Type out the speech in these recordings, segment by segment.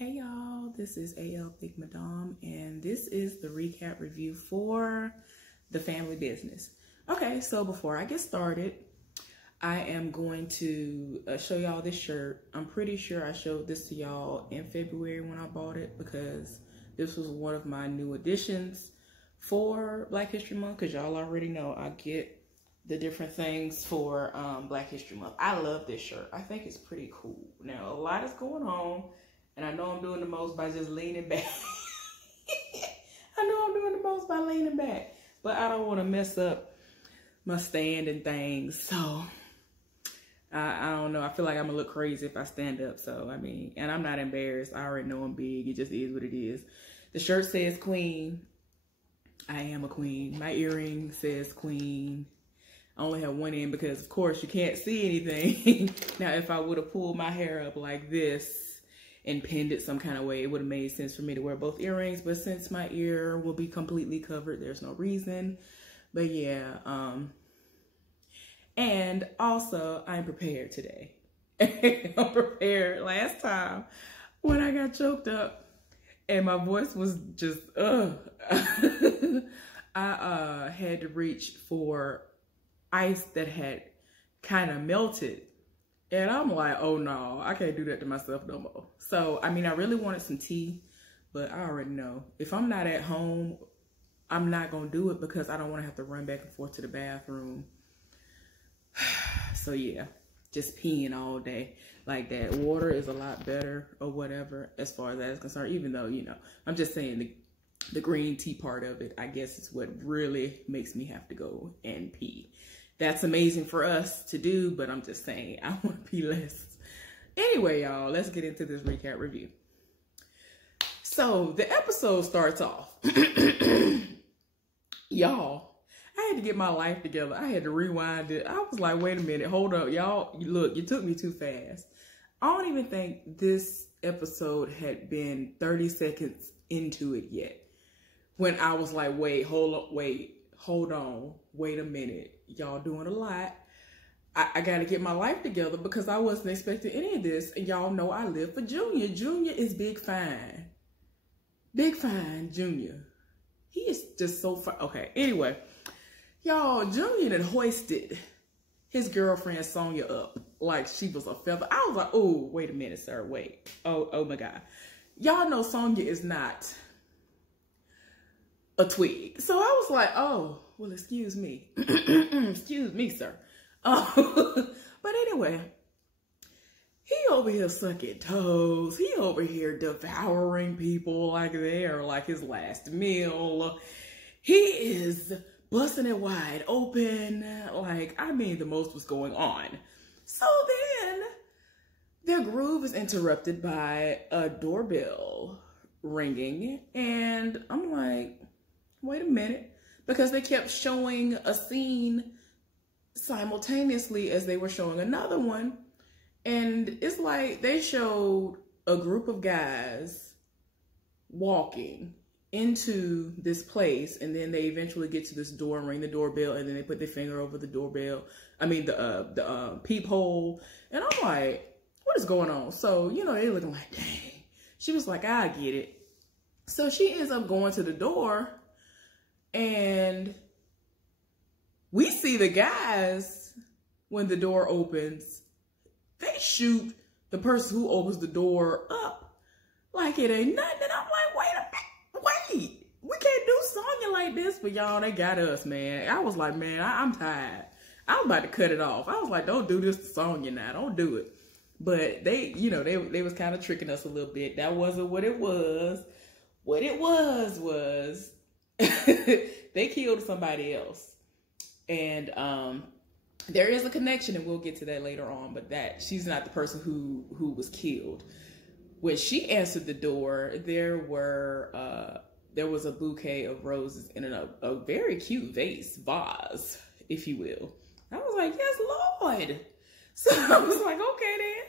Hey y'all, this is AL Big Madame, and this is the recap review for The Family Business. Okay, so before I get started, I am going to show y'all this shirt. I'm pretty sure I showed this to y'all in February when I bought it because this was one of my new additions for Black History Month, because y'all already know I get the different things for Black History Month. I love this shirt. I think it's pretty cool. Now, a lot is going on, and I know I'm doing the most by just leaning back. I know I'm doing the most by leaning back, but I don't want to mess up my stand and things. So I don't know. I feel like I'm gonna look crazy if I stand up. So, I mean, and I'm not embarrassed. I already know I'm big. It just is what it is. The shirt says Queen. I am a queen. My earring says Queen. I only have one end because, of course, you can't see anything. Now, if I would have pulled my hair up like this and pinned it some kind of way, it would have made sense for me to wear both earrings. But since my ear will be completely covered, there's no reason. But yeah, and also I'm prepared today. I'm prepared. Last time when I got choked up and my voice was just, I had to reach for ice that had kind of melted. And I'm like, oh no, I can't do that to myself no more. So, I mean, I really wanted some tea, but I already know if I'm not at home, I'm not going to do it because I don't want to have to run back and forth to the bathroom. So yeah, just peeing all day like that. Water is a lot better or whatever as far as that is concerned, even though, you know, I'm just saying the green tea part of it, I guess it's what really makes me have to go and pee. That's amazing for us to do, but I'm just saying, I want to pee less. Anyway, y'all, let's get into this recap review. So the episode starts off. Y'all, I had to get my life together. I had to rewind it. I was like, wait a minute, hold up. Y'all, look, you took me too fast. I don't even think this episode had been 30 seconds into it yet, when I was like, wait, hold up, hold on, wait a minute. Y'all doing a lot. I got to get my life together because I wasn't expecting any of this. And y'all know I live for Junior. Junior is big fine. Big fine Junior. He is just so fine. Okay, anyway. Y'all, Junior had hoisted his girlfriend Sonia up like she was a feather. I was like, oh, wait a minute, sir. Wait. Oh my God. Y'all know Sonia is not a twig. So I was like, oh, well, excuse me. Excuse me, sir. But anyway, he over here sucking toes. He over here devouring people like they are like his last meal. He is busting it wide open. Like, I mean, the most was going on. So then their groove is interrupted by a doorbell ringing. And I'm like, wait a minute. Because they kept showing a scene simultaneously as they were showing another one. And it's like they showed a group of guys walking into this place, and then they eventually get to this door and ring the doorbell, and then they put their finger over the doorbell. I mean, the peephole. And I'm like, what is going on? So, you know, they looking like, dang. She was like, I get it. So she ends up going to the door, and we see the guys, when the door opens, they shoot the person who opens the door up like it ain't nothing. And I'm like, wait, we can't do Sonya like this. But y'all, they got us, man. I was like, man, I'm tired. I was about to cut it off. I was like, don't do this to Sonya now. Don't do it. But they, you know, they was kind of tricking us a little bit. That wasn't what it was. What it was they killed somebody else. And there is a connection, and we'll get to that later on, but that she's not the person who was killed. When she answered the door, there was a bouquet of roses in a very cute vase, if you will. I was like, yes, Lord. So I was like, okay then.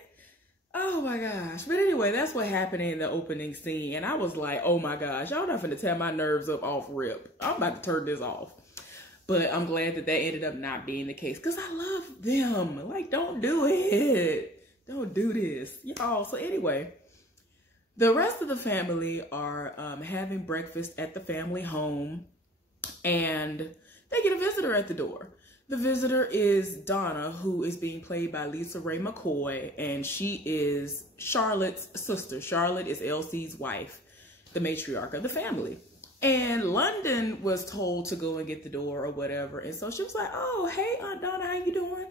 Oh my gosh. But anyway, that's what happened in the opening scene. And I was like, oh my gosh, y'all not finna tear my nerves up off rip. I'm about to turn this off. But I'm glad that ended up not being the case, because I love them. Like, don't do it. Don't do this. Y'all. So anyway, The rest of the family are having breakfast at the family home, and they get a visitor at the door. The visitor is Donna, who is being played by Lisa Ray McCoy, and she is Charlotte's sister. Charlotte is Elsie's wife, the matriarch of the family. And London was told to go and get the door or whatever, and so she was like, "Oh, hey, Aunt Donna, how you doing?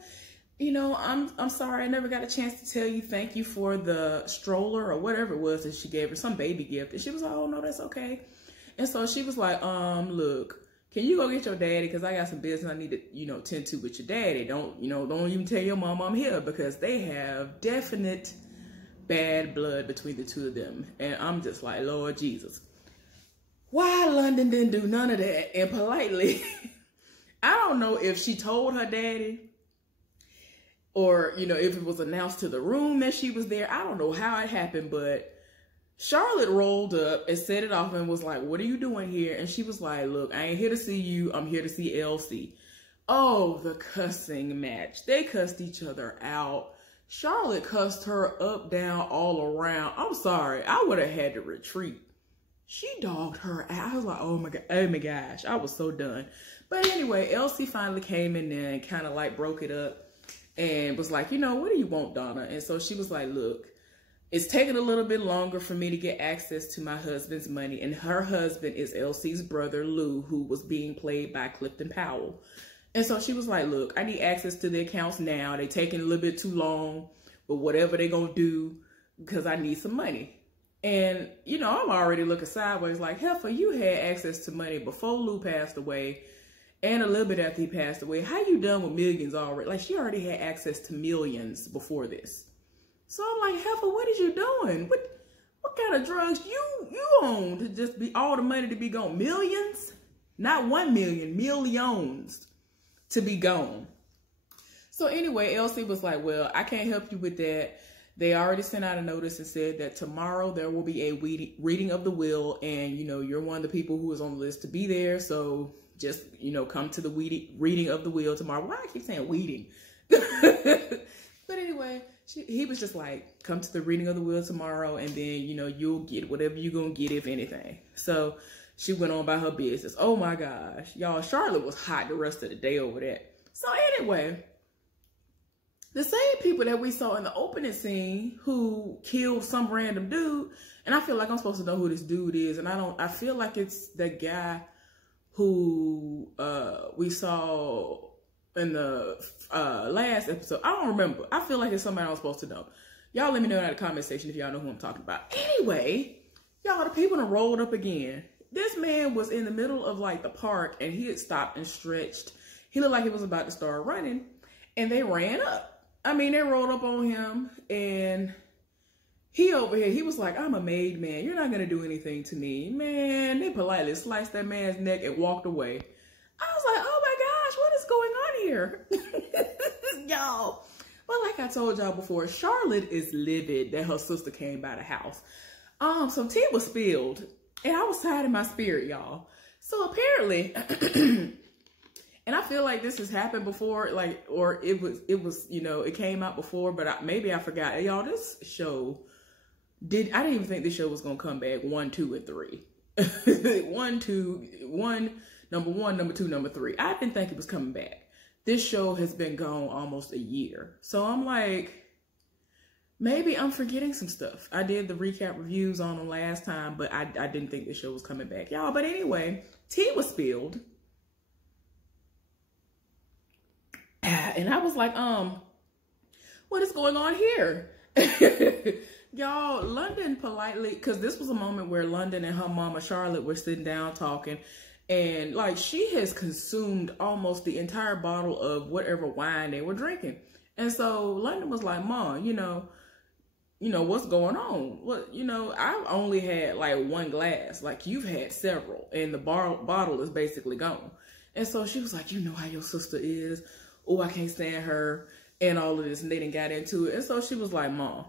You know, I'm sorry I never got a chance to tell you thank you for the stroller or whatever it was that she gave her, some baby gift." And she was like, "Oh no, that's okay." And so she was like, look, can you go get your daddy? Because I got some business I need to, you know, tend to with your daddy. Don't even tell your mom I'm here, because they have definite bad blood between the two of them. And I'm just like, Lord Jesus. Why London didn't do none of that? And politely, I don't know if she told her daddy or, you know, if it was announced to the room that she was there. I don't know how it happened, but Charlotte rolled up and set it off and was like, "What are you doing here?" And she was like, "Look, I ain't here to see you. I'm here to see Elsie." Oh, the cussing match. They cussed each other out. Charlotte cussed her up, down, all around. I'm sorry. I would have had to retreat. She dogged her out. I was like, oh my gosh. I was so done. But anyway, Elsie finally came in there and kind of like broke it up and was like, "You know, what do you want, Donna?" And so she was like, "Look, it's taking a little bit longer for me to get access to my husband's money." And her husband is Elsie's brother, Lou, who was being played by Clifton Powell. And so she was like, "Look, I need access to the accounts now. They're taking a little bit too long, but whatever they're going to do, because I need some money." And, you know, I'm already looking sideways like, Heifer, you had access to money before Lou passed away and a little bit after he passed away. How you done with millions already? Like, she already had access to millions before this. So I'm like, Heifer, what is you doing? What kind of drugs you own to just be all the money to be gone? Millions? Not 1 million, millions to be gone. So anyway, Elsie was like, "Well, I can't help you with that. They already sent out a notice and said that tomorrow there will be a reading of the will, and, you know, you're one of the people who is on the list to be there. So just, you know, come to the reading of the will tomorrow." Why I keep saying weeding? But anyway, he was just like, "Come to the reading of the will tomorrow, and then, you know, you'll get whatever you're going to get, if anything." So she went on by her business. Oh my gosh. Y'all, Charlotte was hot the rest of the day over that. So anyway, the same people that we saw in the opening scene who killed some random dude, and I feel like I'm supposed to know who this dude is, and I feel like it's the guy who we saw in the last episode. I don't remember. I feel like it's somebody I'm supposed to know. Y'all let me know in the comment section if y'all know who I'm talking about. Anyway, y'all, the people done rolled up again. This man was in the middle of like the park, and he had stopped and stretched. He looked like he was about to start running, and they ran up. I mean, they rolled up on him, and he over here, he was like, "I'm a made man. You're not going to do anything to me." Man, they politely sliced that man's neck and walked away. I was like, oh my gosh, what is going on here? Y'all. Well, like I told y'all before, Charlotte is livid that her sister came by the house. Some tea was spilled, and I was tired in my spirit, y'all. So apparently, and I feel like this has happened before, like, or it was, you know, it came out before, but maybe I forgot. Y'all, this show I didn't even think this show was gonna come back 1, 2, and 3. 1, number 1, number 2, number 3. I didn't think it was coming back. This show has been gone almost a year. So I'm like, maybe I'm forgetting some stuff. I did the recap reviews on them last time, but I didn't think the show was coming back, y'all. But anyway, tea was spilled. And I was like, what is going on here? Y'all, London politely, because this was a moment where London and her mama Charlotte were sitting down talking, and like she has consumed almost the entire bottle of whatever wine they were drinking. And so London was like, "Mom, you know, what's going on? What, you know, I've only had like 1 glass, like you've had several, and the bottle is basically gone." And so she was like, "You know how your sister is. Oh, I can't stand her," and all of this, and they didn't got into it. And so she was like, "Mom,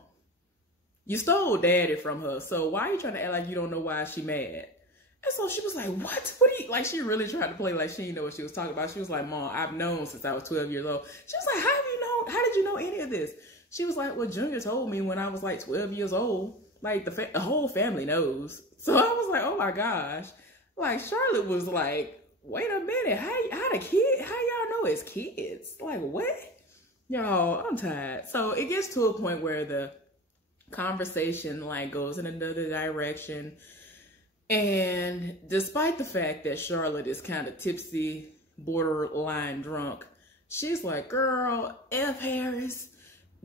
you stole daddy from her, so why are you trying to act like you don't know why she mad?" And so she was like, "What? What do you," like, she really tried to play like she didn't know what she was talking about. She was like, "Mom, I've known since I was 12 years old." She was like, "How have you known? How did you know any of this?" She was like, "Well, Junior told me when I was like 12 years old." Like the whole family knows. So I was like, oh my gosh. Like Charlotte was like, wait a minute, how y'all know it's kids? Like what? Y'all, I'm tired. So it gets to a point where the conversation like goes in another direction. And despite the fact that Charlotte is kind of tipsy, borderline drunk, she's like, girl, F Harris,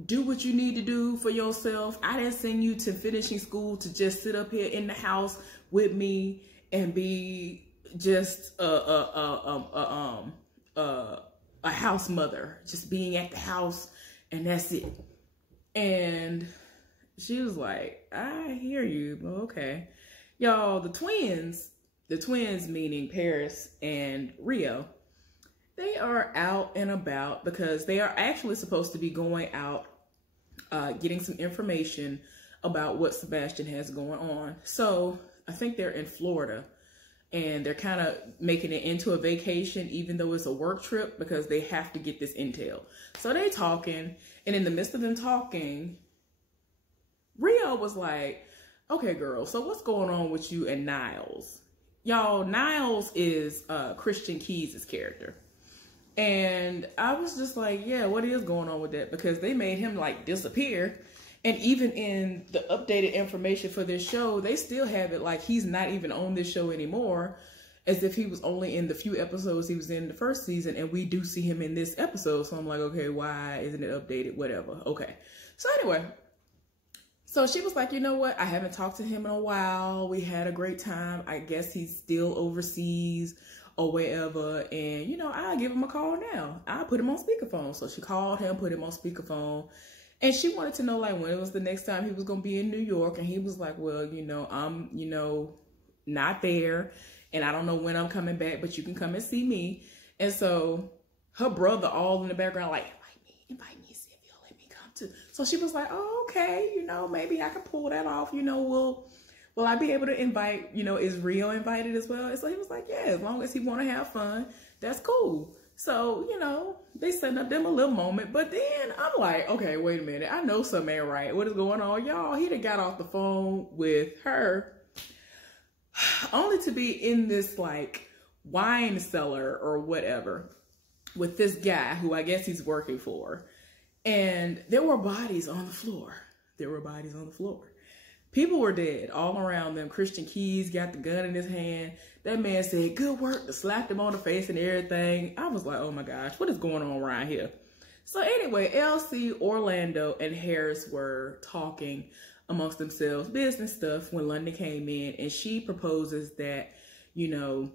do what you need to do for yourself. I didn't send you to finishing school to just sit up here in the house with me and be just a house mother, just being at the house and that's it. And she was like, I hear you, but okay. Y'all, the twins meaning Paris and Rio, they are out and about because they are actually supposed to be going out, getting some information about what Sebastian has going on. So I think they're in Florida and they're kind of making it into a vacation, even though it's a work trip, because they have to get this intel. So they talking, and in the midst of them talking, Rio was like, okay, girl, so what's going on with you and Niles? Y'all, Niles is Christian Keyes' character. And I was just like, yeah, what is going on with that? Because they made him like disappear. And even in the updated information for this show, they still have it like he's not even on this show anymore, as if he was only in the few episodes he was in the first season. And we do see him in this episode. So I'm like, okay, why isn't it updated? Whatever. Okay. So anyway, so she was like, you know what? I haven't talked to him in a while. We had a great time. I guess he's still overseas or wherever. And, you know, I'll give him a call now. I'll put him on speakerphone. So she called him, put him on speakerphone. And she wanted to know, like, when it was the next time he was going to be in New York. And he was like, well, you know, I'm, you know, not there. And I don't know when I'm coming back, but you can come and see me. And so her brother all in the background, like, invite me. So she was like, oh, okay, you know, maybe I could pull that off. You know, will I be able to invite, you know, is Rio invited as well? And so he was like, yeah, as long as he want to have fun, that's cool. So, you know, they setting up them a little moment. But then I'm like, okay, wait a minute. I know something ain't right. What is going on? Y'all, he done got off the phone with her only to be in this like wine cellar or whatever with this guy who I guess he's working for. And there were bodies on the floor. There were bodies on the floor. People were dead all around them. Christian Keyes got the gun in his hand. That man said, good work, slapped him on the face and everything. I was like, oh my gosh, what is going on around here? So anyway, LC, Orlando, and Harris were talking amongst themselves, business stuff, when London came in. And she proposes that, you know,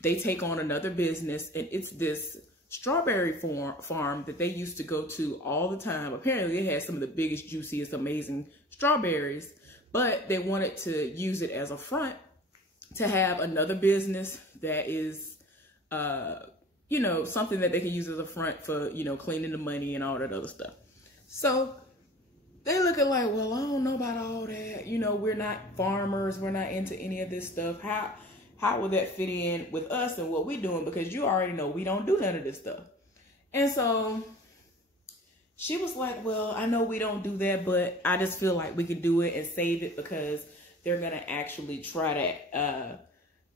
they take on another business. And it's this strawberry farm that they used to go to all the time. Apparently it had some of the biggest, juiciest, amazing strawberries, but they wanted to use it as a front to have another business that is, you know, something that they can use as a front for, you know, cleaning the money and all that other stuff. So they looking like, well, I don't know about all that. You know, we're not farmers. We're not into any of this stuff. How would that fit in with us and what we're doing? Because you already know we don't do none of this stuff. And so she was like, well, I know we don't do that, but I just feel like we could do it and save it because they're going to actually try to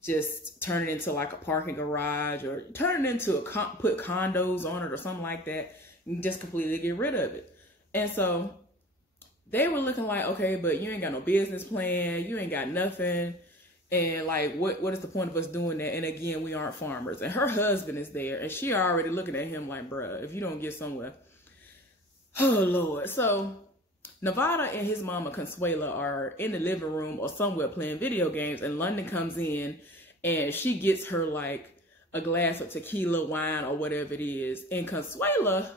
just turn it into like a parking garage or turn it into put condos on it or something like that and just completely get rid of it. And so they were looking like, okay, but you ain't got no business plan. You ain't got nothing. And like, what is the point of us doing that? And again, we aren't farmers. And her husband is there. And she already looking at him like, bruh, if you don't get somewhere. Oh, Lord. So Nevada and his mama, Consuela, are in the living room or somewhere playing video games. And London comes in and she gets her like a glass of tequila, wine, or whatever it is. And Consuela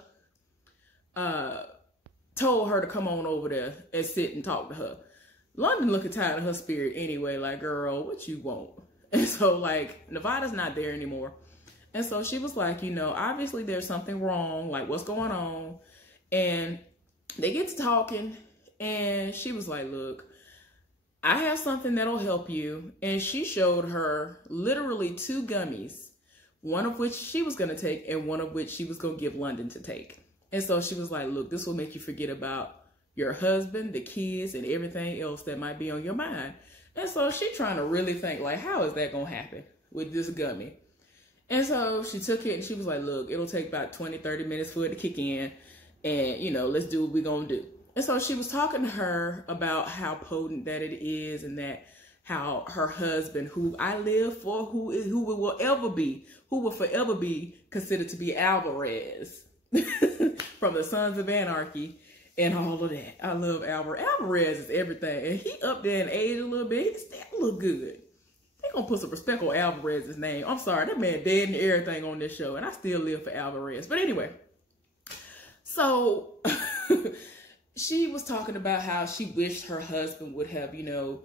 told her to come on over there and sit and talk to her. London looking tired of her spirit anyway, like, girl, what you want? And so, like, Nevada's not there anymore. And so she was like, you know, obviously there's something wrong. Like, what's going on? And they get to talking. And she was like, look, I have something that'll help you. And she showed her literally 2 gummies, one of which she was going to take and one of which she was going to give London to take. And so she was like, look, this will make you forget about your husband, the kids, and everything else that might be on your mind. And so she trying to really think, like, how is that going to happen with this gummy? And so she took it and she was like, look, it'll take about 20, 30 minutes for it to kick in. And, you know, let's do what we're going to do. And so she was talking to her about how potent that it is, and that how her husband, who I live for, who will forever be considered to be Alvarez from the Sons of Anarchy and all of that. I love Alvarez. Alvarez is everything. And he up there in age a little bit. He still look good. They gonna put some respect on Alvarez's name. I'm sorry, that man dead and everything on this show, and I still live for Alvarez. But anyway, so she was talking about how she wished her husband would have, you know,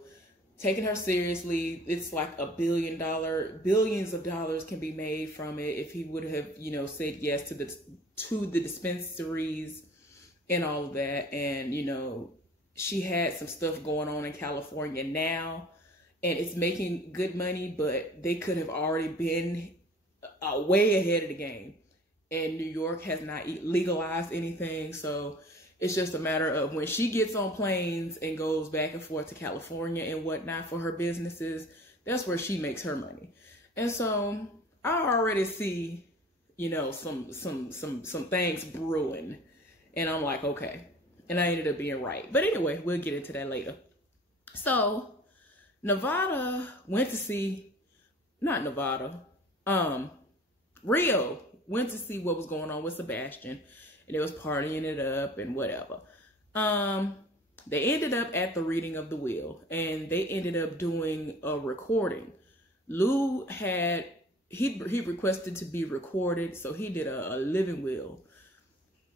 taken her seriously. It's like billions of dollars can be made from it if he would have, you know, said yes to the dispensaries and all of that. And, you know, she had some stuff going on in California now, and it's making good money, but they could have already been way ahead of the game. And New York has not legalized anything. So it's just a matter of when she gets on planes and goes back and forth to California and whatnot for her businesses, that's where she makes her money. And so I already see, you know, some things brewing, and I'm like, okay. And I ended up being right. But anyway, we'll get into that later. So Rio went to see what was going on with Sebastian, and they was partying it up and whatever. They ended up at the reading of the will, and they ended up doing a recording. Lou he requested to be recorded, so he did a living will.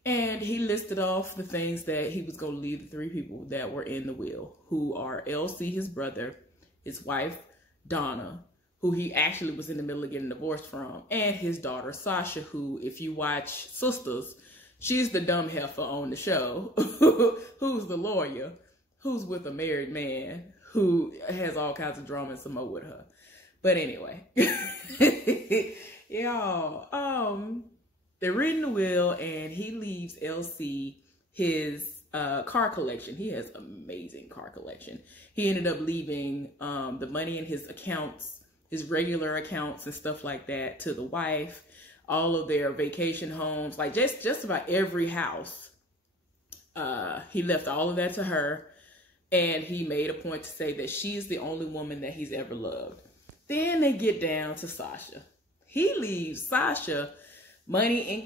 And he listed off the things that he was going to leave the three people that were in the will, who are LC, his brother, his wife, Donna, who he actually was in the middle of getting divorced from, and his daughter, Sasha, who, if you watch Sisters, she's the dumb heifer on the show, who's the lawyer, who's with a married man, who has all kinds of drama and some more with her. But anyway, y'all, they're reading the will, and he leaves LC his car collection. He has amazing car collection. He ended up leaving the money in his accounts, his regular accounts and stuff like that, to the wife. All of their vacation homes, like just about every house, he left all of that to her. And he made a point to say that she's the only woman that he's ever loved. Then they get down to Sasha. He leaves Sasha money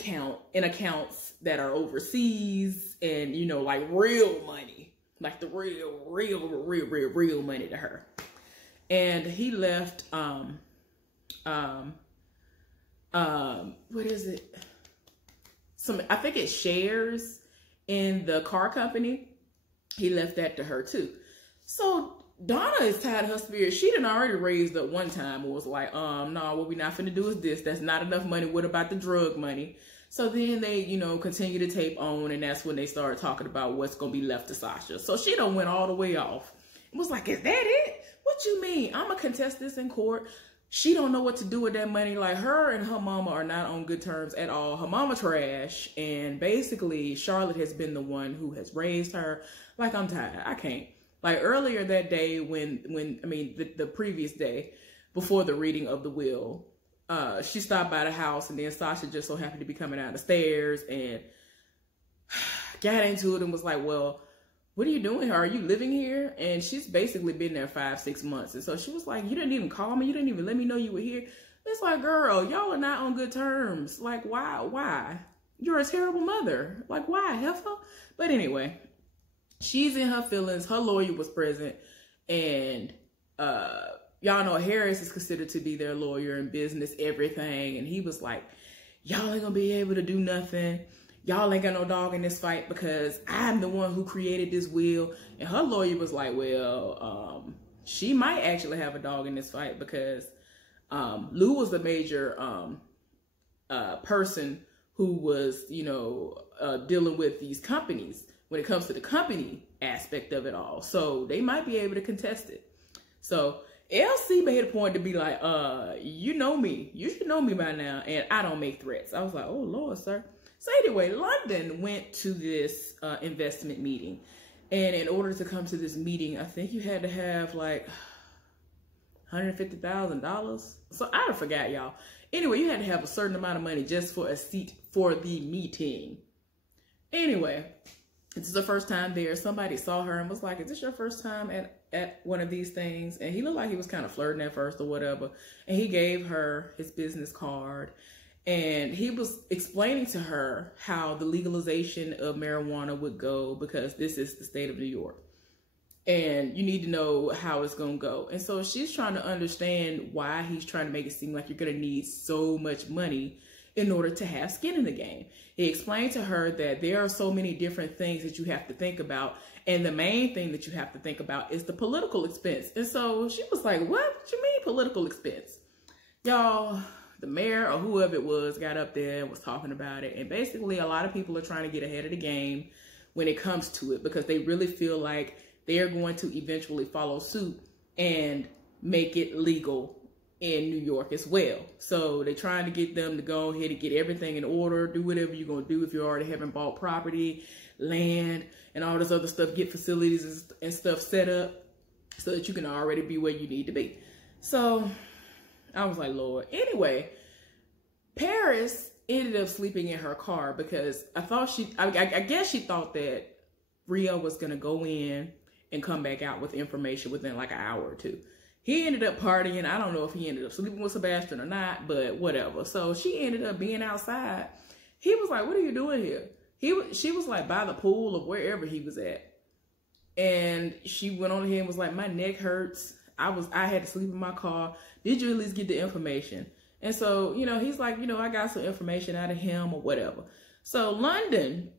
in accounts that are overseas, and, you know, like real money, like the real money to her. And he left, what is it? I think it's shares in the car company. He left that to her too. So Donna is tired of her spirit. She done already raised up one time and was like, no, what we not finna do is this. That's not enough money. What about the drug money? So then they, you know, continue to tape on, and that's when they started talking about what's gonna be left to Sasha. So she done went all the way off. It was like, is that it? What you mean? I'm gonna contest this in court. She don't know what to do with that money. Like, her and her mama are not on good terms at all. Her mama trash, and basically Charlotte has been the one who has raised her. Like, I'm tired. I can't. Like, earlier that day the previous day before the reading of the will, she stopped by the house, and then Sasha just so happened to be coming down the stairs and got into it and was like, well, what are you doing here? Are you living here? And she's basically been there 5-6 months. And so she was like, you didn't even call me. You didn't even let me know you were here. It's like, girl, y'all are not on good terms. Like, why? You're a terrible mother. Like, why, heifer? But anyway, she's in her feelings. Her lawyer was present. And y'all know Harris is considered to be their lawyer in business, everything. And he was like, y'all ain't gonna be able to do nothing. Y'all ain't got no dog in this fight because I'm the one who created this will. And her lawyer was like, well, she might actually have a dog in this fight because Lou was the major person who was, you know, dealing with these companies when it comes to the company aspect of it all. So they might be able to contest it. So LC made a point to be like, you know me. You should know me by now. And I don't make threats. I was like, oh, Lord, sir. So anyway, London went to this investment meeting. And in order to come to this meeting, I think you had to have like $150,000. So I forgot, y'all. Anyway, you had to have a certain amount of money just for a seat for the meeting. Anyway, this is the first time there. Somebody saw her and was like, is this your first time at one of these things? And he looked like he was kind of flirting at first or whatever. And he gave her his business card. And he was explaining to her how the legalization of marijuana would go, because this is the state of New York. And you need to know how it's going to go. And so she's trying to understand why he's trying to make it seem like you're going to need so much money in order to have skin in the game. He explained to her that there are so many different things that you have to think about. And the main thing that you have to think about is the political expense. And so she was like, what you mean political expense? Y'all, the mayor or whoever it was got up there and was talking about it. And basically a lot of people are trying to get ahead of the game when it comes to it, because they really feel like they're going to eventually follow suit and make it legal in New York as well. So they're trying to get them to go ahead and get everything in order, do whatever you're going to do if you already haven't bought property, land, and all this other stuff, get facilities and stuff set up so that you can already be where you need to be. So I was like, Lord. Anyway, Paris ended up sleeping in her car because I guess she thought that Rio was going to go in and come back out with information within like an hour or two. He ended up partying. I don't know if he ended up sleeping with Sebastian or not, but whatever. So she ended up being outside. He was like, what are you doing here? She was like by the pool or wherever he was at. And she went on ahead and was like, my neck hurts. I had to sleep in my car. Did you at least get the information? And so, you know, he's like, you know, I got some information out of him or whatever. So London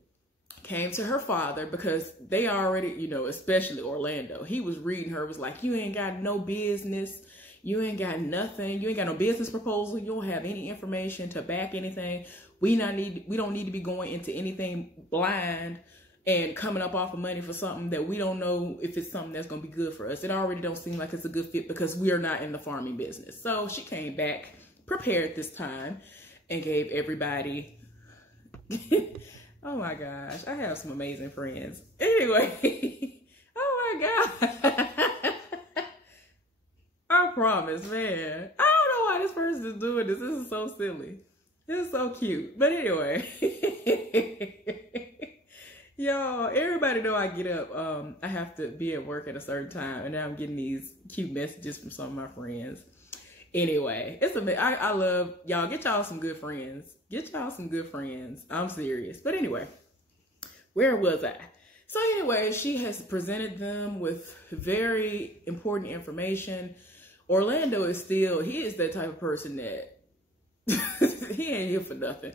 came to her father because they already, you know, especially Orlando, he was reading her, was like, you ain't got no business. You ain't got nothing. You ain't got no business proposal. You don't have any information to back anything. We don't need to be going into anything blind and coming up off of money for something that we don't know if it's something that's going to be good for us. It already don't seem like it's a good fit because we are not in the farming business. So she came back prepared this time and gave everybody... Oh my gosh, I have some amazing friends. Anyway, oh my God. I promise, man. I don't know why this person is doing this. This is so silly. This is so cute. But anyway, y'all, everybody know I get up. I have to be at work at a certain time, and now I'm getting these cute messages from some of my friends. Anyway, I love y'all. Get y'all some good friends. Get y'all some good friends. I'm serious. But anyway, where was I? So anyway, she has presented them with very important information. Orlando is still, he is that type of person that he ain't here for nothing.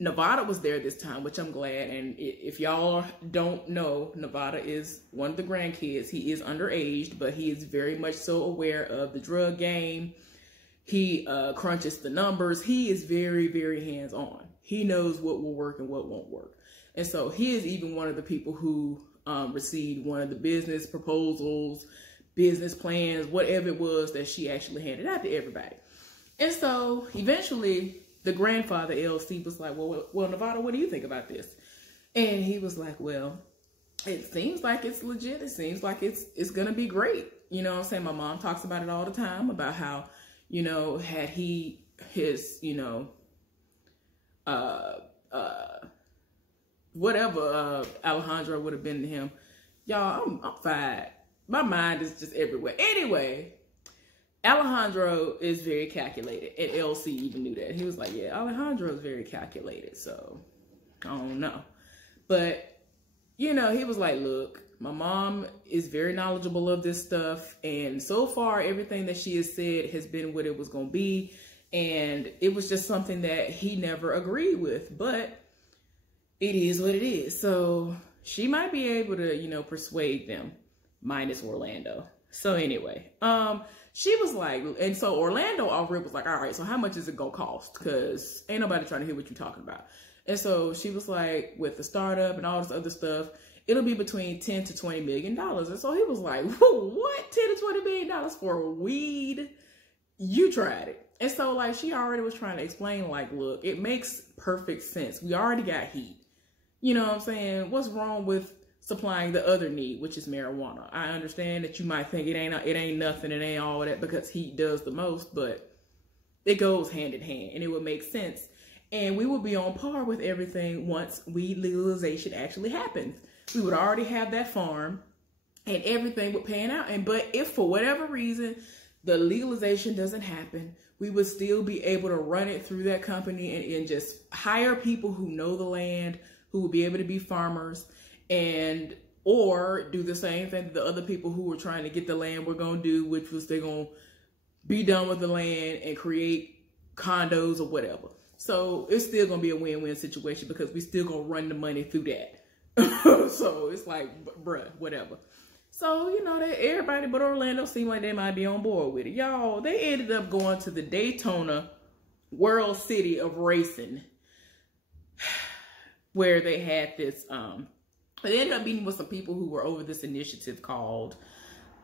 Nevada was there this time, which I'm glad. And if y'all don't know, Nevada is one of the grandkids. He is underaged, but he is very much so aware of the drug game. He crunches the numbers. He is very, very hands-on. He knows what will work and what won't work. And so he is even one of the people who received one of the business proposals, business plans, whatever it was that she actually handed out to everybody. And so eventually the grandfather, LC, was like, well, Nevada, what do you think about this? And he was like, well, it seems like it's legit. It seems like it's going to be great. You know what I'm saying? My mom talks about it all the time, about how, you know, had he, his, you know, whatever Alejandro would have been to him. Y'all, I'm fired. My mind is just everywhere. Anyway, Alejandro is very calculated, and LC even knew that. He was like, yeah, Alejandro is very calculated, so I don't know. But, you know, he was like, look, my mom is very knowledgeable of this stuff, and so far, everything that she has said has been what it was going to be, and it was just something that he never agreed with, but it is what it is. So she might be able to, you know, persuade them, minus Orlando. So anyway, she was like, and so Orlando already was like, all right, so how much is it gonna cost? Because ain't nobody trying to hear what you're talking about. And so she was like, with the startup and all this other stuff, it'll be between $10 to $20 million. And so he was like, what? $10 to $20 million for weed you tried it. And so like she already was trying to explain like, look, it makes perfect sense. We already got heat. You know what I'm saying? What's wrong with supplying the other need, which is marijuana? I understand that you might think it ain't nothing, it ain't all that because heat does the most, but it goes hand in hand and it would make sense. And we would be on par with everything once weed legalization actually happens. We would already have that farm and everything would pan out. But if for whatever reason the legalization doesn't happen, we would still be able to run it through that company and just hire people who know the land, who will be able to be farmers, and or do the same thing that the other people who were trying to get the land were going to do, which was they're going to be done with the land and create condos or whatever. So it's still going to be a win-win situation because we still going to run the money through that. So it's like, bruh, whatever. So, you know, everybody but Orlando seemed like they might be on board with it. Y'all, they ended up going to the Daytona World City of Racing, where they had this, they ended up meeting with some people who were over this initiative called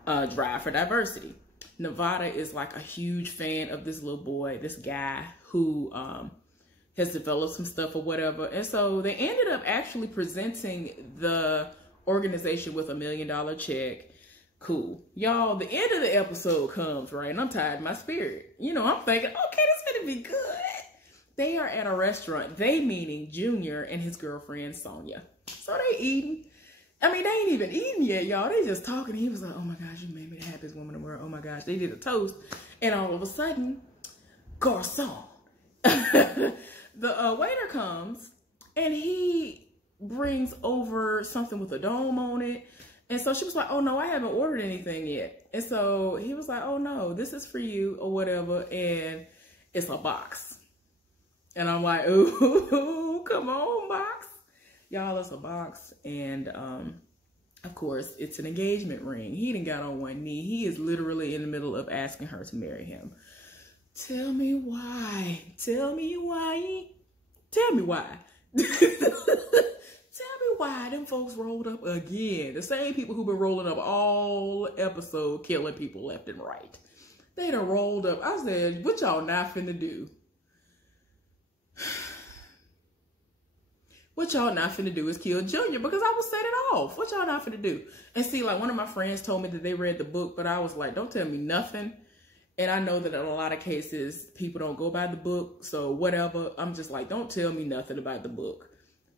Drive for Diversity. Nevada is like a huge fan of this little boy, this guy who has developed some stuff or whatever. And so they ended up actually presenting the organization with $1 million check. Cool. Y'all, the end of the episode comes, right? And I'm tired of my spirit. You know, I'm thinking, okay, this is gonna be good. They are at a restaurant. They meaning Junior and his girlfriend, Sonia. So they eating. I mean, they ain't even eating yet, y'all. They just talking. He was like, oh my gosh, you made me the happiest woman in the world. Oh my gosh. They did a toast. And all of a sudden, garçon. The waiter comes and he brings over something with a dome on it. And so she was like, oh no, I haven't ordered anything yet. And so he was like, oh no, this is for you or whatever. And it's a box. And I'm like, ooh, come on, box. Y'all, it's a box. And of course, it's an engagement ring. He done got on one knee. He is literally in the middle of asking her to marry him. Tell me why. Tell me why. Tell me why. Tell me why them folks rolled up again. The same people who've been rolling up all episode, killing people left and right. They done rolled up. I said, what y'all not finna do? What y'all not finna do is kill Junior, because I will set it off. What y'all not finna do? And see, like, one of my friends told me that they read the book, but I was like, don't tell me nothing. And I know that in a lot of cases, people don't go by the book. So whatever, I'm just like, don't tell me nothing about the book.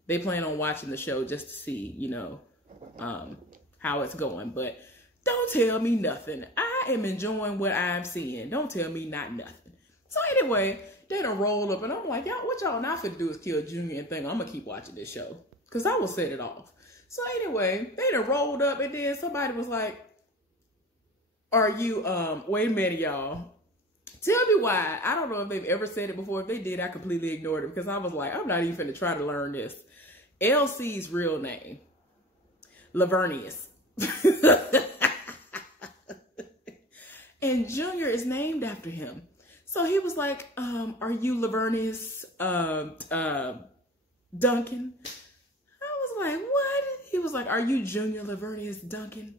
They plan on watching the show just to see, you know, how it's going. But don't tell me nothing. I am enjoying what I'm seeing. Don't tell me not nothing. So anyway, they done rolled up and I'm like, y'all, what y'all not finna do is kill Junior and think I'm gonna keep watching this show. Cause I will set it off. So anyway, they done rolled up and then somebody was like, are you, wait a minute, y'all. Tell me why. I don't know if they've ever said it before. If they did, I completely ignored it because I was like, I'm not even finna try to learn this. LC's real name, Lavernius. And Junior is named after him. So he was like, are you Lavernius Duncan? I was like, what? He was like, are you Junior Lavernius Duncan?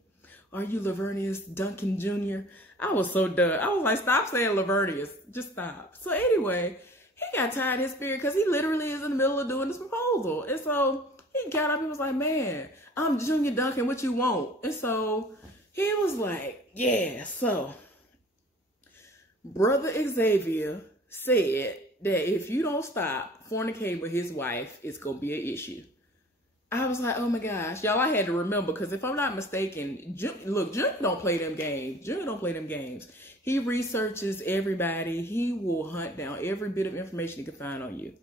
Are you Lavernius Duncan Jr.? I was so done. I was like, stop saying Lavernius. Just stop. So anyway, he got tired of his spirit because he literally is in the middle of doing this proposal. And so he got up and was like, man, I'm Junior Duncan. What you want? And so he was like, yeah, so Brother Xavier said that if you don't stop fornicating with his wife, it's going to be an issue. I was like, oh my gosh. Y'all, I had to remember, because if I'm not mistaken, look, Junior don't play them games. Junior don't play them games. He researches everybody. He will hunt down every bit of information he can find on you.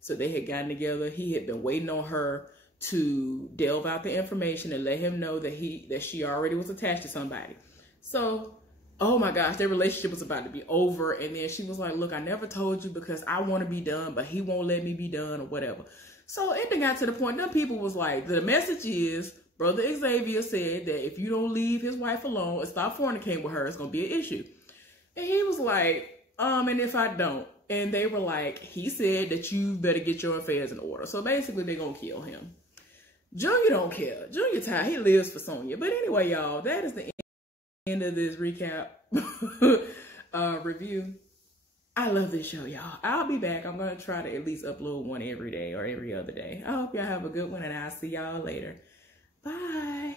So they had gotten together. He had been waiting on her to delve out the information and let him know that she already was attached to somebody. So, oh my gosh, their relationship was about to be over. And then she was like, look, I never told you because I want to be done, but he won't let me be done or whatever. So it got to the point that people was like, the message is, Brother Xavier said that if you don't leave his wife alone and stop fornicating with her, it's going to be an issue. And he was like, and if I don't? And they were like, he said that you better get your affairs in order. So basically, they're going to kill him. Junior don't care. Junior tired. He lives for Sonya. But anyway, y'all, that is the end of this recap. review. I love this show, y'all. I'll be back. I'm going to try to at least upload one every day or every other day. I hope y'all have a good one, and I'll see y'all later. Bye.